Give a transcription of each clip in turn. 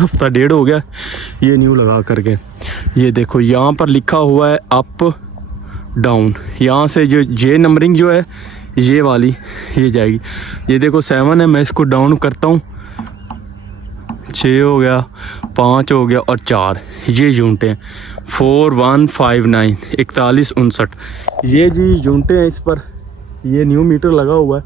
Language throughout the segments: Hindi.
हफ्ता डेढ़ हो गया ये न्यू लगा करके। ये देखो यहाँ पर लिखा हुआ है अप डाउन, यहाँ से जो ये नंबरिंग जो है ये वाली ये जाएगी। ये देखो 7 है, मैं इसको डाउन करता हूँ, 6 हो गया, 5 हो गया और 4 ये यूनिटें हैं। 4159 4159 ये जी यूनिटें हैं। इस पर ये न्यू मीटर लगा हुआ है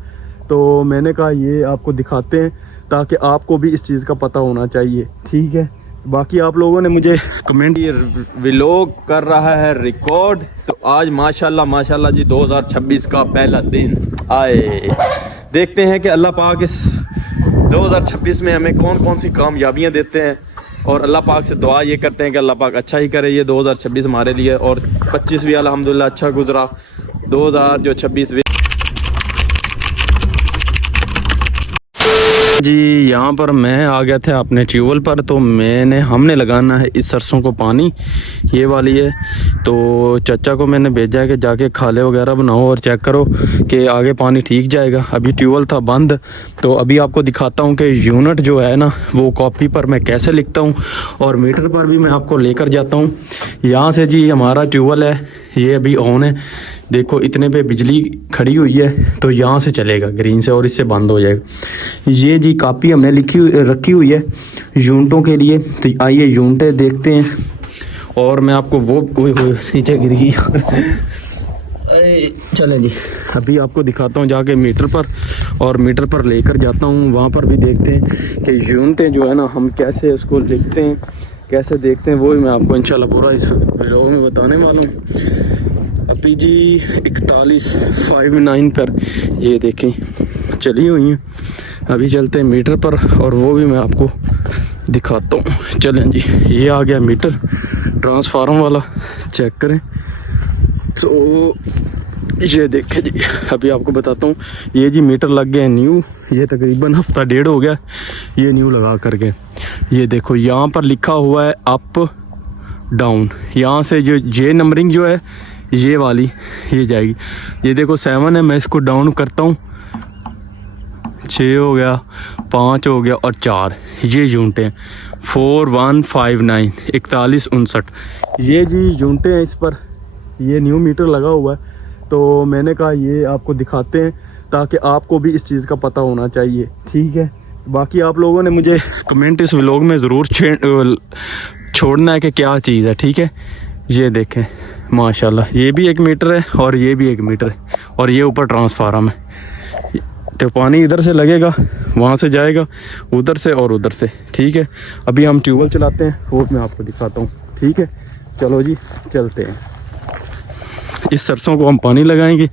तो मैंने कहा ये आपको दिखाते हैं ताकि आपको भी इस चीज़ का पता होना चाहिए, ठीक है। बाकी आप लोगों ने मुझे कमेंट, ये व्लॉग कर रहा है रिकॉर्ड, तो आज माशाल्लाह जी 2026 का पहला दिन आए। देखते हैं कि अल्लाह पाक इस 2026 में हमें कौन कौन सी कामयाबियां देते हैं, और अल्लाह पाक से दुआ ये करते हैं कि अल्लाह पाक अच्छा ही करे ये 2026 हमारे लिए, और 25 भी अल्हम्दुलिल्लाह अच्छा गुजरा। 2026 जी यहाँ पर मैं आ गया था अपने ट्यूबवेल पर, तो हमने लगाना है इस सरसों को पानी, ये वाली है। तो चाचा को मैंने भेजा है कि जाके खाले वगैरह बनाओ और चेक करो कि आगे पानी ठीक जाएगा। अभी ट्यूबवेल था बंद, तो अभी आपको दिखाता हूँ कि यूनिट जो है ना वो कॉपी पर मैं कैसे लिखता हूँ, और मीटर पर भी मैं आपको लेकर जाता हूँ। यहाँ से जी हमारा ट्यूबवेल है, ये अभी ऑन है, देखो इतने पे बिजली खड़ी हुई है, तो यहाँ से चलेगा ग्रीन से और इससे बंद हो जाएगा। ये जी कॉपी हमने रखी हुई है यूनिटों के लिए, तो आइए यूनिटें देखते हैं। और मैं आपको वो नीचे गिर गई चलें जी, अभी आपको दिखाता हूँ जाके मीटर पर, और मीटर पर लेकर जाता हूँ, वहाँ पर भी देखते हैं कि यूनिटें जो है ना हम कैसे उसको लिखते हैं, कैसे देखते हैं, वो भी मैं आपको इंशाल्लाह पूरा इस वीडियो में बताने वाला हूँ। अभी जी 4159 पर ये देखें चली हुई हैं। अभी चलते हैं मीटर पर और वो भी मैं आपको दिखाता हूँ। चलें जी, ये आ गया मीटर ट्रांसफार्मर वाला, चेक करें। तो ये देखें जी, अभी आपको बताता हूँ, ये जी मीटर लग गया न्यू, ये तकरीबन हफ्ता डेढ़ हो गया ये न्यू लगा करके। ये देखो यहाँ पर लिखा हुआ है अप डाउन, यहाँ से जो ये नंबरिंग जो है ये वाली ये जाएगी। ये देखो 7 है, मैं इसको डाउन करता हूँ, 6 हो गया, 5 हो गया और 4 ये यूनिटें हैं। 4159 4159 ये जी यूनिटें हैं। इस पर ये न्यू मीटर लगा हुआ है, तो मैंने कहा ये आपको दिखाते हैं ताकि आपको भी इस चीज़ का पता होना चाहिए, ठीक है। बाकी आप लोगों ने मुझे कमेंट इस व्लॉग में ज़रूर छोड़ना है कि क्या चीज़ है, ठीक है। ये देखें माशाल्लाह, ये भी एक मीटर है और ये भी एक मीटर है, और ये ऊपर ट्रांसफार्मर है। तो पानी इधर से लगेगा, वहाँ से जाएगा उधर से और उधर से, ठीक है। अभी हम ट्यूबवेल चलाते हैं, वो मैं आपको दिखाता हूँ, ठीक है। चलो जी चलते हैं। इस सरसों को हम पानी लगाएंगे,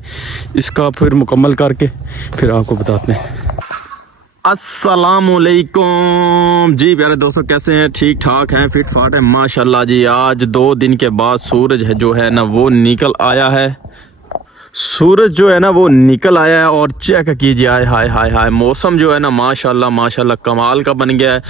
इसका फिर मुकम्मल करके फिर आपको बताते हैं। अस्सलामुअलैकुम जी प्यारे दोस्तों, कैसे हैं? ठीक ठाक हैं, फिट फाट है माशाल्लाह जी। आज 2 दिन के बाद सूरज है जो है ना वो निकल आया है, सूरज जो है ना वो निकल आया है। और चेक कीजिए, हाय हाय हाय हाय, मौसम जो है ना माशाल्लाह कमाल का बन गया है।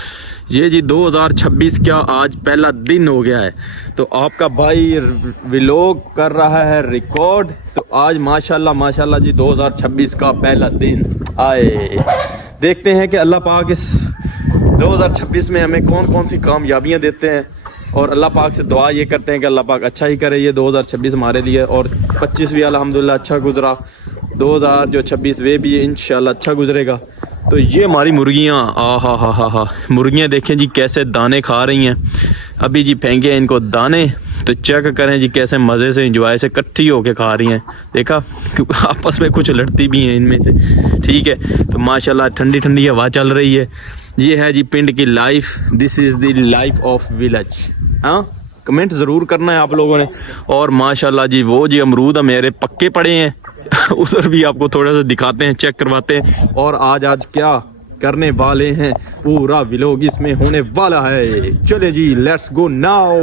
ये जी 2026 का आज पहला दिन हो गया है, तो आपका भाई व्लॉग कर रहा है रिकॉर्ड, तो आज माशाल्लाह जी 2026 का पहला दिन आए। देखते हैं कि अल्लाह पाक इस 2026 में हमें कौन कौन सी कामयाबियां देते हैं, और अल्लाह पाक से दुआ ये करते हैं कि अल्लाह पाक अच्छा ही करे ये 2026 हमारे लिए, और 25 भी अल्हम्दुलिल्लाह अच्छा गुजरा। 2026 वे भी इंशाल्लाह अच्छा गुजरेगा। तो ये हमारी मुर्गियाँ, हा मुर्गियाँ देखें जी कैसे दाने खा रही हैं। अभी जी फेंके इनको दाने, तो चेक करें जी कैसे मज़े से इंजॉय से इकट्ठी होके खा रही हैं। देखा आपस में कुछ लड़ती भी हैं इनमें से, ठीक है। तो माशाल्लाह ठंडी ठंडी हवा चल रही है। ये है जी पिंड की life, this is the life of village. हाँ, कमेंट ज़रूर करना है आप लोगों ने। और माशाल्लाह जी वो जी अमरूद मेरे पक्के पड़े हैं उधर भी आपको थोड़ा सा दिखाते हैं, चेक करवाते हैं। और आज क्या करने वाले हैं, पूरा व्लॉग इसमें होने वाला है। चले जी, लेट्स गो नाउ।